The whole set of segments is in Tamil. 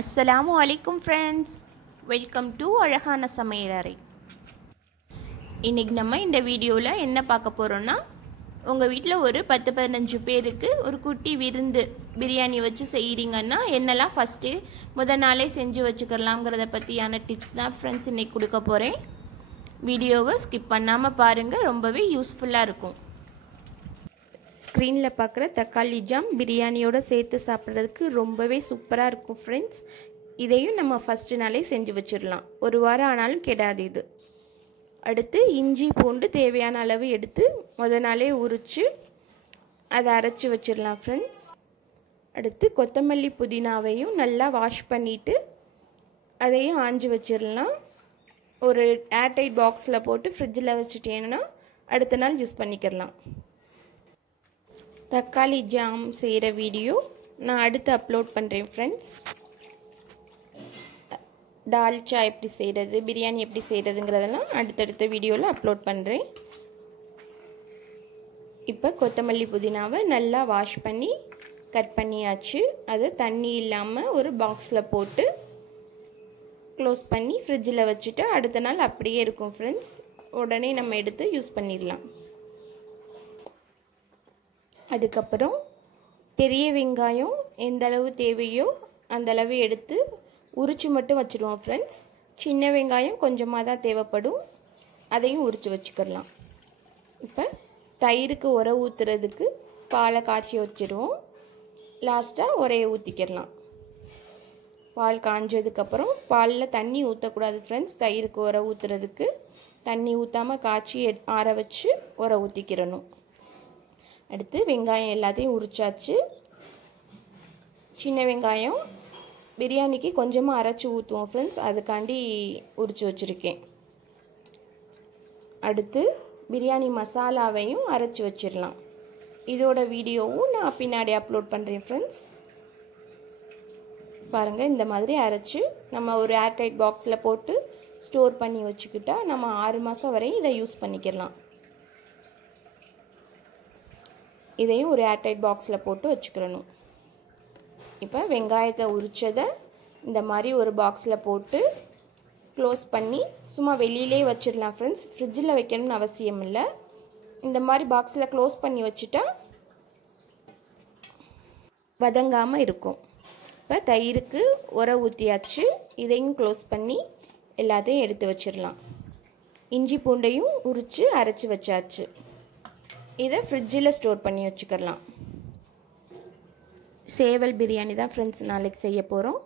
Assalamu alaikum friends. Welcome to Alahana samayalarai. இன்னைக்கு நம்ம இந்த வீடியோல என்ன பார்க்க போறோம்னா உங்க வீட்ல ஒரு 10-15 பேருக்கு ஒரு குட்டி விருந்து பிரியாணி வச்சு செய்றீங்கன்னா என்னெல்லாம் ஃபர்ஸ்ட் முத நாளே செஞ்சு வச்சுக்கலாம்ங்கறத பத்தியான டிப்ஸ் தான் फ्रेंड्स இன்னைக்கு கொடுக்க போறேன். வீடியோவை ஸ்கிப் பண்ணாம பாருங்க, ரொம்பவே யூஸ்ஃபுல்லா இருக்கும். ஸ்க்ரீனில் பார்க்குற தக்காளி ஜாம் பிரியாணியோட சேர்த்து சாப்பிட்றதுக்கு ரொம்பவே சூப்பராக இருக்கும் ஃப்ரெண்ட்ஸ். இதையும் நம்ம ஃபஸ்ட்டு நாளே செஞ்சு வச்சிடலாம், ஒரு வாரம் ஆனாலும் கெடாது இது. அடுத்து இஞ்சி பூண்டு தேவையான அளவு எடுத்து முத நாளே உரித்து அதை அரைச்சி வச்சிடலாம் ஃப்ரெண்ட்ஸ். அடுத்து கொத்தமல்லி புதினாவையும் நல்லா வாஷ் பண்ணிவிட்டு அதையும் ஆஞ்சி வச்சிடலாம். ஒரு ஏர்டைட் பாக்ஸில் போட்டு ஃப்ரிட்ஜில் வச்சுட்டேன்னா அடுத்த நாள் யூஸ் பண்ணிக்கிடலாம். தக்காளி ஜாம் செய்கிற வீடியோ நான் அடுத்து அப்லோட் பண்ணுறேன் ஃப்ரெண்ட்ஸ். தால்ச்சா எப்படி செய்கிறது, பிரியாணி எப்படி செய்கிறதுங்கிறதெல்லாம் அடுத்தடுத்த வீடியோவில் அப்லோட் பண்ணுறேன். இப்போ கொத்தமல்லி புதினாவை நல்லா வாஷ் பண்ணி கட் பண்ணியாச்சு. அதை தண்ணி இல்லாமல் ஒரு பாக்ஸில் போட்டு க்ளோஸ் பண்ணி ஃப்ரிட்ஜில் வச்சுட்டு அடுத்த நாள் அப்படியே இருக்கும் ஃப்ரெண்ட்ஸ். உடனே நம்ம எடுத்து யூஸ் பண்ணிடலாம். அதுக்கப்புறம் பெரிய வெங்காயம் எந்த அளவு தேவையோ அந்த அளவு எடுத்து உரித்து மட்டும் வச்சுடுவோம் ஃப்ரெண்ட்ஸ். சின்ன வெங்காயம் கொஞ்சமாக தான் தேவைப்படும், அதையும் உரித்து வச்சுக்கிடலாம். இப்போ தயிருக்கு உரை ஊற்றுறதுக்கு பாலை காய்ச்சி வச்சுடுவோம். லாஸ்ட்டாக உரையை ஊற்றிக்கிடலாம். பால் காஞ்சதுக்கப்புறம் பாலில் தண்ணி ஊற்றக்கூடாது ஃப்ரெண்ட்ஸ். தயிருக்கு உரை ஊற்றுறதுக்கு தண்ணி ஊற்றாமல் காய்ச்சி ஆற வச்சு உரை ஊற்றிக்கிறணும். அடுத்து வெங்காயம் எல்லாத்தையும் உரிச்சாச்சு. சின்ன வெங்காயம் பிரியாணிக்கு கொஞ்சமாக அரைச்சி ஊற்றுவோம் ஃப்ரெண்ட்ஸ், அதுக்காண்டி உரித்து வச்சுருக்கேன். அடுத்து பிரியாணி மசாலாவையும் அரைச்சி வச்சிடலாம். இதோட வீடியோவும் நான் பின்னாடி அப்லோட் பண்ணுறேன் ஃப்ரெண்ட்ஸ். பாருங்கள், இந்த மாதிரி அரைச்சி நம்ம ஒரு ஏர்டைட் பாக்ஸில் போட்டு ஸ்டோர் பண்ணி வச்சுக்கிட்டா நம்ம 6 மாதம் வரையும் இதை யூஸ் பண்ணிக்கலாம். இதையும் ஒரு ஏர்டைட் பாக்ஸில் போட்டு வச்சுக்கிறணும். இப்போ வெங்காயத்தை உரித்ததை இந்த மாதிரி ஒரு பாக்ஸில் போட்டு க்ளோஸ் பண்ணி சும்மா வெளியிலே வச்சிடலாம் ஃப்ரெண்ட்ஸ். ஃப்ரிட்ஜில் வைக்கணும்னு அவசியம் இல்லை. இந்த மாதிரி பாக்ஸில் க்ளோஸ் பண்ணி வச்சுட்டா வதங்காமல் இருக்கும். இப்போ தயிருக்கு உரை ஊற்றியாச்சு. இதையும் க்ளோஸ் பண்ணி எல்லாத்தையும் எடுத்து வச்சிடலாம். இஞ்சி பூண்டையும் உரித்து அரைச்சி வச்சாச்சு. இதை ஃப்ரிட்ஜில் ஸ்டோர் பண்ணி வச்சுக்கலாம். சேவல் பிரியாணி தான் ஃப்ரெண்ட்ஸ் நாளைக்கு செய்ய போகிறோம்.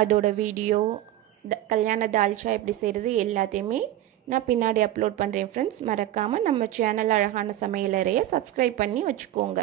அதோட வீடியோ கல்யாண தால்ச்சா எப்படி செய்கிறது எல்லாத்தையுமே நான் பின்னாடி அப்லோட் பண்ணுறேன் ஃப்ரெண்ட்ஸ். மறக்காமல் நம்ம சேனல் அழகான சமையலறையை சப்ஸ்கிரைப் பண்ணி வச்சுக்கோங்க.